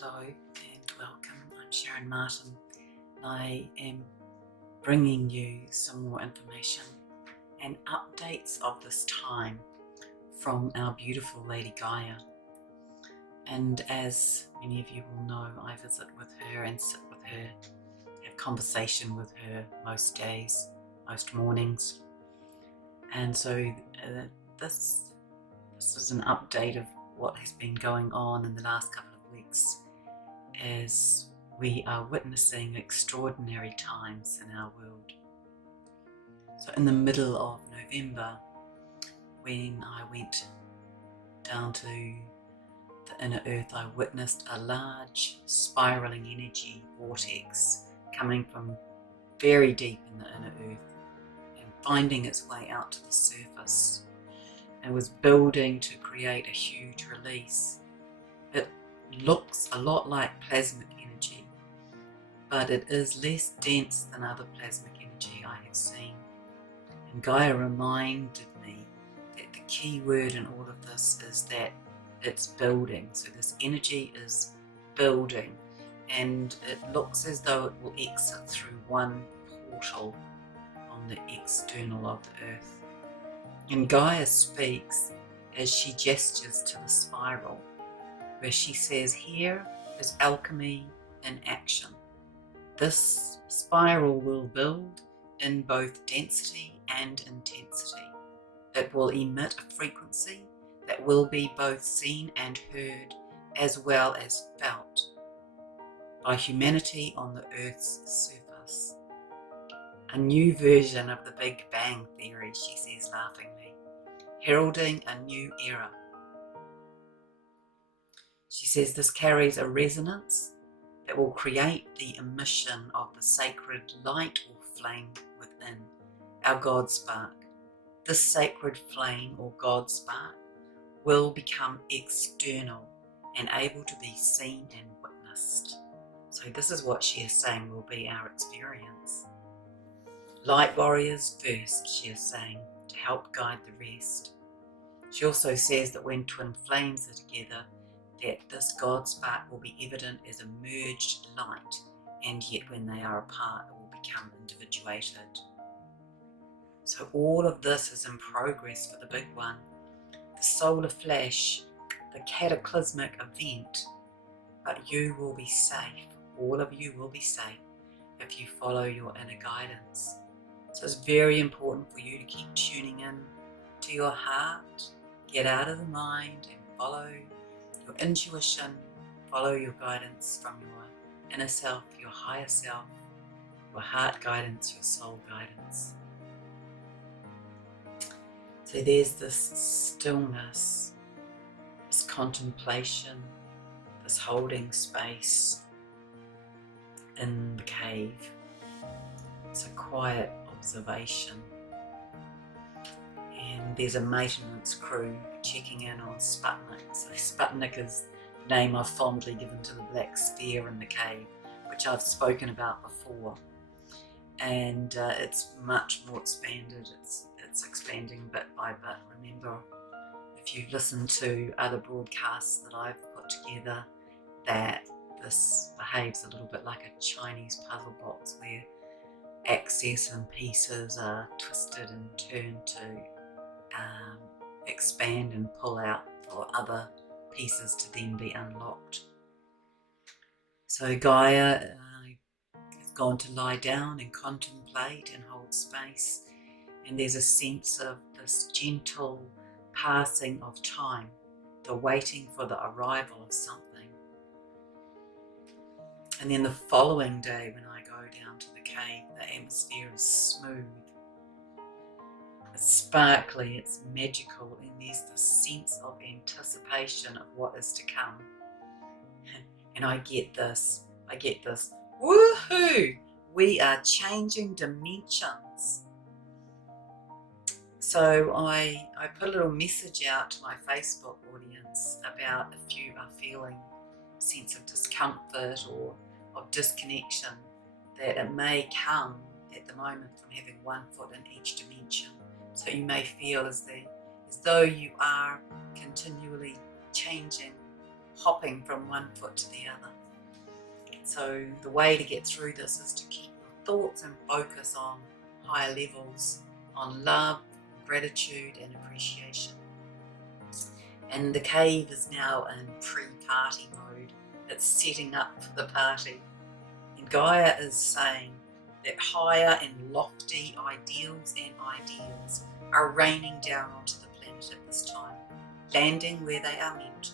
Hello and welcome. I'm Sharron Martin. I am bringing you some more information and updates of this time from our beautiful Lady Gaia. And as many of you will know, I visit with her and sit with her, have conversation with her most days, most mornings. And so this is an update of what has been going on in the last couple of weeks as we are witnessing extraordinary times in our world. So in the middle of November, when I went down to the inner earth, I witnessed a large spiraling energy vortex coming from very deep in the inner earth and finding its way out to the surface, and was building to create a huge release. It looks a lot like plasmic energy, but it is less dense than other plasmic energy I have seen. And Gaia reminded me that the key word in all of this is that it's building. So this energy is building, and it looks as though it will exit through one portal on the external of the earth. And Gaia speaks as she gestures to the spiral, where she says, here is alchemy in action. This spiral will build in both density and intensity. It will emit a frequency that will be both seen and heard, as well as felt by humanity on the Earth's surface. A new version of the Big Bang Theory, she says laughingly, heralding a new era. She says this carries a resonance that will create the emission of the sacred light or flame within, our God spark. This sacred flame or God spark will become external and able to be seen and witnessed. So this is what she is saying will be our experience. Light warriors first, she is saying, to help guide the rest. She also says that when twin flames are together, that this God spark will be evident as a merged light, and yet when they are apart, it will become individuated. So all of this is in progress for the big one, the solar flash, the cataclysmic event. But you will be safe, all of you will be safe if you follow your inner guidance. So it's very important for you to keep tuning in to your heart, get out of the mind and follow your intuition, follow your guidance from your inner self, your higher self, your heart guidance, your soul guidance. So there's this stillness, this contemplation, this holding space in the cave. It's a quiet observation. And there's a maintenance crew checking in on Sputnik. So Sputnik is the name I've fondly given to the black sphere in the cave, which I've spoken about before. And it's much more expanded. It's expanding bit by bit. Remember, if you've listened to other broadcasts that I've put together, that this behaves a little bit like a Chinese puzzle box where access and pieces are twisted and turned to expand and pull out for other pieces to then be unlocked. So Gaia has gone to lie down and contemplate and hold space, and there's a sense of this gentle passing of time, the waiting for the arrival of something. And then the following day when I go down to the cave, the atmosphere is smooth. It's sparkly, it's magical, and there's this sense of anticipation of what is to come. And I get this, woohoo! We are changing dimensions. So I put a little message out to my Facebook audience about if you are feeling a sense of discomfort or of disconnection, that it may come at the moment from having one foot in each dimension. So you may feel as though you are continually changing hopping from one foot to the other. So the way to get through this is to keep your thoughts and focus on higher levels, on love, gratitude and appreciation. And the cave is now in pre-party mode. It's setting up for the party. And Gaia is saying that higher and lofty ideals and ideals are raining down onto the planet at this time, landing where they are meant to,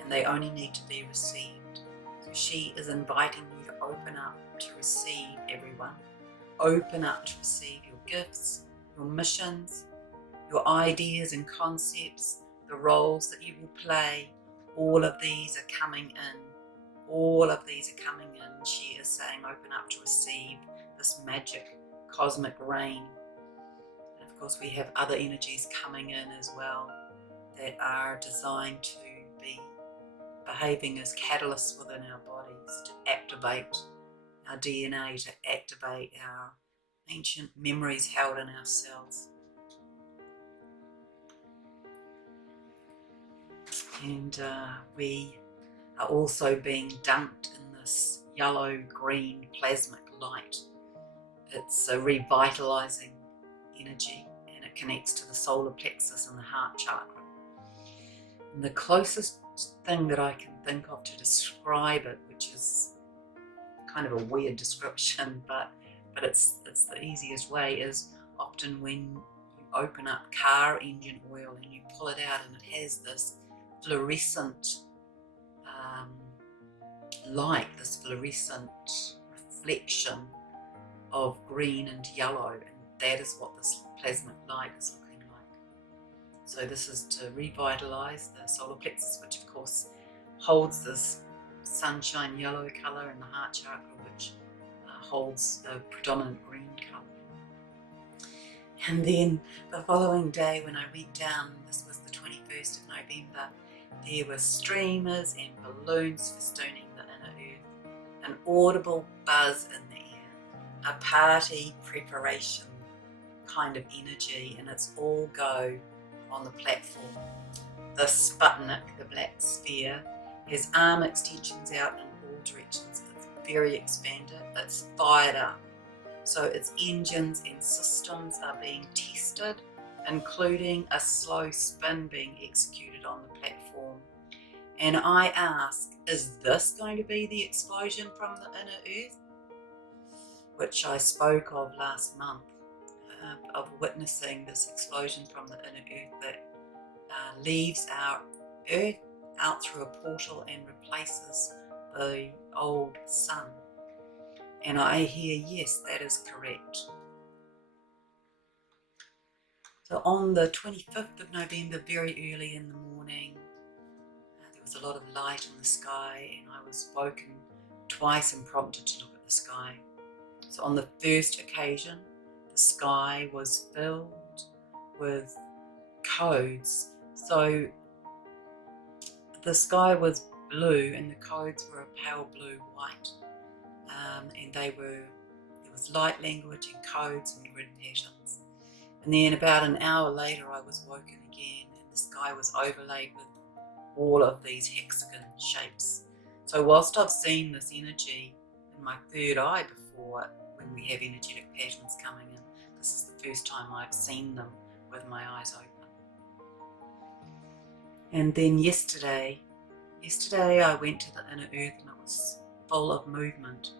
and they only need to be received. So she is inviting you to open up to receive everyone. Open up to receive your gifts, your missions, your ideas and concepts, the roles that you will play. All of these are coming in. All of these are coming in. She is saying open up to receive this magic cosmic rain. And of course we have other energies coming in as well that are designed to be behaving as catalysts within our bodies to activate our DNA, to activate our ancient memories held in our cells. And we are also being dunked in this yellow-green plasmic light. It's a revitalizing energy, and it connects to the solar plexus and the heart chakra. And the closest thing that I can think of to describe it, which is kind of a weird description, but it's the easiest way, is often when you open up car engine oil and you pull it out and it has this fluorescent light, this fluorescent reflection of green and yellow, and that is what this plasmic light is looking like. So this is to revitalize the solar plexus, which of course holds this sunshine yellow color, and the heart chakra, which holds a predominant green color. And then the following day when I went down, this was the 21st of November, there were streamers and balloons festooning the inner earth, an audible buzz in the air, a party preparation kind of energy, and it's all go on the platform. The Sputnik, the black sphere, has arm extensions out in all directions. It's very expanded, it's fired up. So its engines and systems are being tested, including a slow spin being executed on the platform. And I ask, is this going to be the explosion from the inner earth? Which I spoke of last month, of witnessing this explosion from the inner earth that leaves our earth out through a portal and replaces the old sun. And I hear, yes, that is correct. So on the 25th of November, very early in the morning, there was a lot of light in the sky, and I was woken twice and prompted to look at the sky. So on the first occasion, the sky was filled with codes. So the sky was blue and the codes were a pale blue white, and there was light language and codes and grid patterns. And then about an hour later I was woken again, and the sky was overlaid with all of these hexagon shapes. So whilst I've seen this energy in my third eye before, when we have energetic patterns coming in, this is the first time I've seen them with my eyes open. And then yesterday I went to the inner earth, and it was full of movement.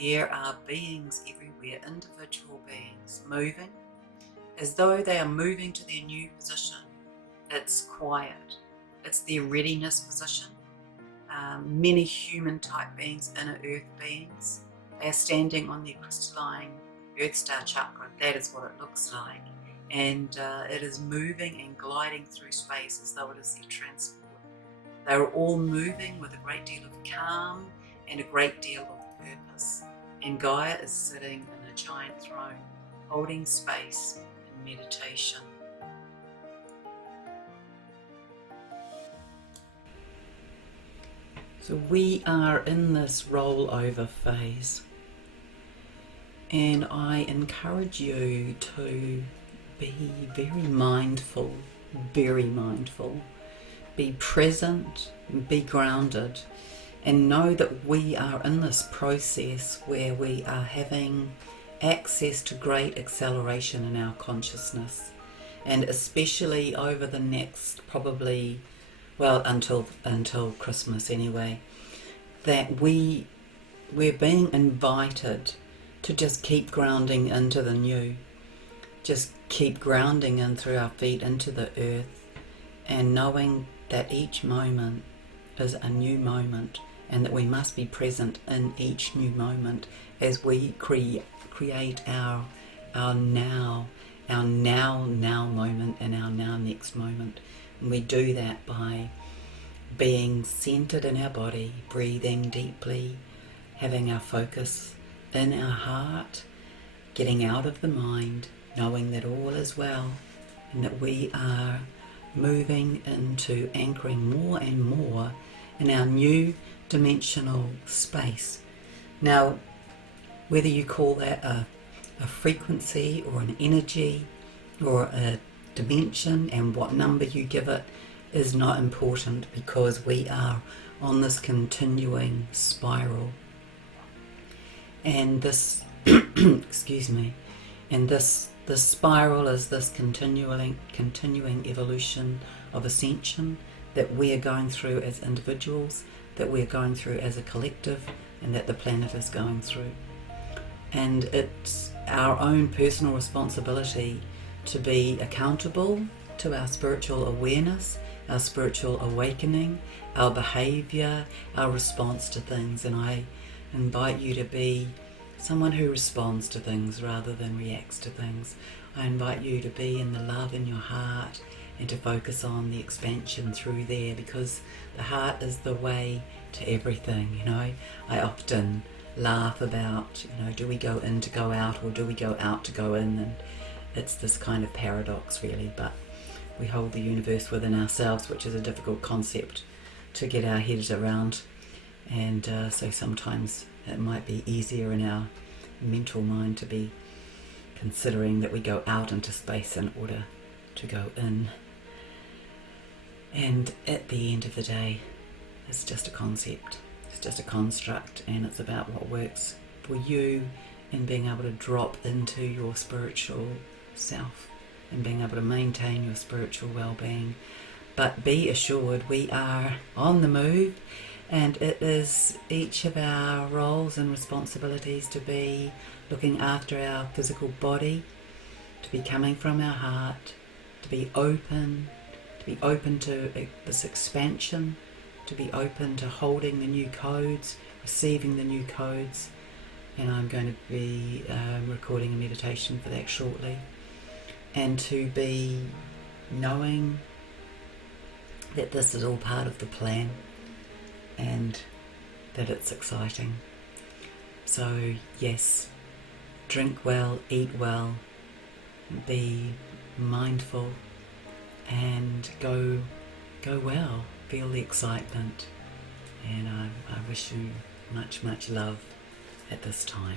There are beings everywhere, individual beings moving as though they are moving to their new position. It's quiet. It's their readiness position. Many human type beings, inner earth beings, they are standing on their crystalline earth star chakra. That is what it looks like. And it is moving and gliding through space as though it is their transport. They are all moving with a great deal of calm and a great deal of purpose. And Gaia is sitting in a giant throne, holding space in meditation. So we are in this rollover phase, and I encourage you to be very mindful be present, be grounded, and know that we are in this process where we are having access to great acceleration in our consciousness, and especially over the next probably, well, until Christmas anyway, that we're being invited to just keep grounding into the new, just keep grounding in through our feet into the earth, and knowing that each moment is a new moment, and that we must be present in each new moment as we create our now moment and our now next moment. And we do that by being centered in our body, breathing deeply, having our focus in our heart, getting out of the mind, knowing that all is well, and that we are moving into anchoring more and more in our new dimensional space. Now, whether you call that a frequency or an energy or a dimension, and what number you give it is not important, because we are on this continuing spiral. And this excuse me, and this spiral is this continuing evolution of ascension that we are going through as individuals, that we are going through as a collective, and that the planet is going through. And it's our own personal responsibility to be accountable to our spiritual awareness, our spiritual awakening, our behavior, our response to things. And I invite you to be someone who responds to things rather than reacts to things. I invite you to be in the love in your heart and to focus on the expansion through there, because the heart is the way to everything. I often laugh about, do we go in to go out, or do we go out to go in? And it's this kind of paradox, really. But we hold the universe within ourselves, which is a difficult concept to get our heads around. And so sometimes it might be easier in our mental mind to be considering that we go out into space in order to go in. And at the end of the day, it's just a concept, it's just a construct, and it's about what works for you, and being able to drop into your spiritual self and being able to maintain your spiritual well-being. But be assured, we are on the move, and it is each of our roles and responsibilities to be looking after our physical body, to be coming from our heart, to be open to this expansion, to be open to holding the new codes, receiving the new codes. And I'm going to be recording a meditation for that shortly. And to be knowing that this is all part of the plan, and that it's exciting. So yes, drink well, eat well, be mindful, and go well. Feel the excitement, and I wish you much love at this time.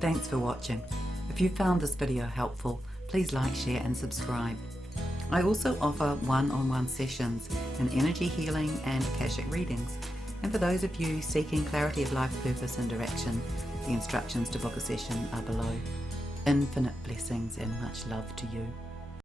Thanks for watching. If you found this video helpful, please like, share and subscribe. I also offer one-on-one sessions in energy healing and Akashic readings. And for those of you seeking clarity of life purpose and direction, the instructions to book a session are below. Infinite blessings and much love to you.